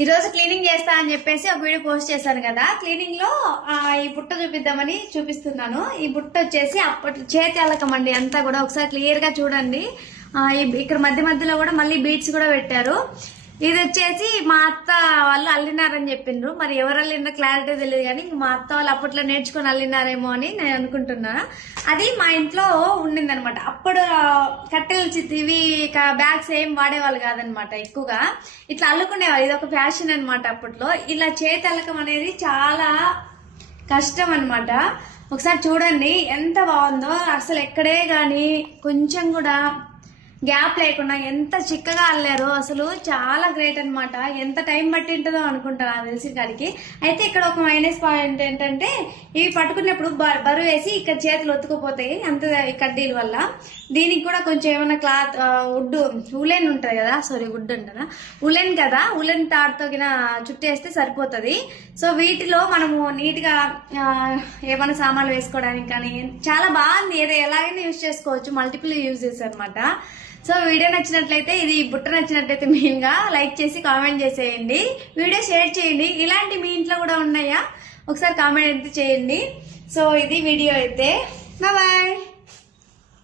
ఈ రోజు క్లీనింగ్ చేస్తా అని చెప్పేసి ఒక వీడియో పోస్ట్ చేశాను కదా. క్లీనింగ్ లో ఈ బుట్ట చూపిద్దామని చూపిస్తున్నాను. ఈ బుట్ట వచ్చేసి అప్పటి చేతి అల్లకం అండి. అంతా కూడా ఒకసారి క్లియర్ గా చూడండి. ఇక్కడ మధ్య మధ్యలో కూడా మళ్ళీ బీట్స్ కూడా పెట్టారు. ఇది వచ్చేసి మా అత్త వాళ్ళు అల్లినారని చెప్పిండ్రు. మరి ఎవరు అల్లినారో క్లారిటీ తెలియదు, కానీ మా అత్త వాళ్ళు అప్పట్లో నేర్చుకుని అల్లినారేమో అని నేను అనుకుంటున్నా. అది మా ఇంట్లో ఉండిందనమాట. అప్పుడు కట్టెలు ఇవి బ్యాగ్స్ ఏం వాడేవాళ్ళు కాదనమాట. ఎక్కువగా ఇట్లా అల్లుకునేవాళ్ళు. ఇది ఒక ఫ్యాషన్ అనమాట. అప్పట్లో ఇలా చేతి అల్లకం అనేది చాలా కష్టం అనమాట. ఒకసారి చూడండి ఎంత బాగుందో. అసలు ఎక్కడే గాని కొంచెం కూడా గ్యాప్ లేకుండా ఎంత చిక్కగా అల్లారో అసలు చాలా గ్రేట్ అనమాట. ఎంత టైం పట్టి ఉంటుందో అనుకుంటా నాకు తెలిసిన కాడికి. అయితే ఇక్కడ ఒక మైనస్ పాయింట్ ఏంటంటే ఇవి పట్టుకున్నప్పుడు బరువు వేసి ఇక్కడ చేతులు ఒత్తుకుపోతాయి అంత కడ్డీల వల్ల. దీనికి కూడా కొంచెం ఏమైనా క్లాత్ ఉలెన్ ఉంటుంది కదా, వుడ్ ఉంటుందా, ఉలెన్ కదా, ఉలెన్ తాడుతో చుట్టేస్తే సరిపోతుంది. సో వీటిలో మనము నీట్ గా ఏమైనా సామాన్లు వేసుకోవడానికి కానీ చాలా బాగుంది. ఏదో ఎలాగైనా యూజ్ చేసుకోవచ్చు. మల్టిపుల్ యూజెస్ అనమాట. సో వీడియో నచ్చినట్లయితే, ఇది బుట్ట నచ్చినట్లయితే మెయిన్ గా లైక్ చేసి కామెంట్ చేసేయండి. వీడియో షేర్ చేయండి. ఇలాంటి మీ ఇంట్లో కూడా ఉన్నాయా ఒకసారి కామెంట్ అయితే చేయండి. సో ఇది వీడియో అయితే. బాయ్.